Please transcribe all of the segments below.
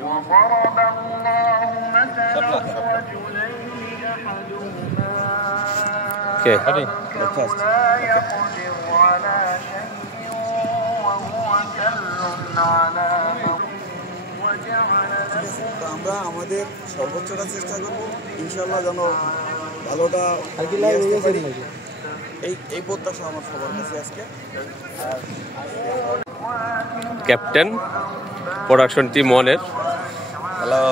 وضرب الله مثلا رجلين أحدهما لا يقدر على شيء وهو كل على وجعل لكم আমরা আমাদের সর্বোচ্চটা চেষ্টা করব ইনশাআল্লাহ যেন ভালোটা এই প্রত্যাশা আমার সবার কাছে আজকে। ক্যাপ্টেন প্রোডাকশন টিম ওয়ানের হ্যালো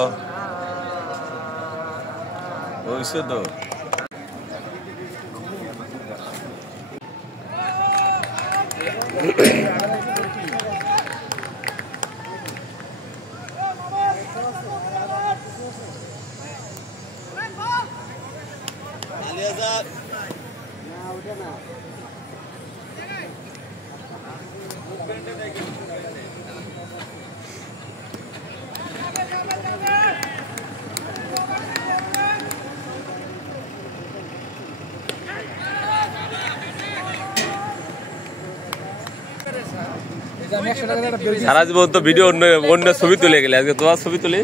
ওইসে তো সারা জীবন তো ভিডিও অন্য ছবি তুলে গেলে আজকে তোমার ছবি তুলে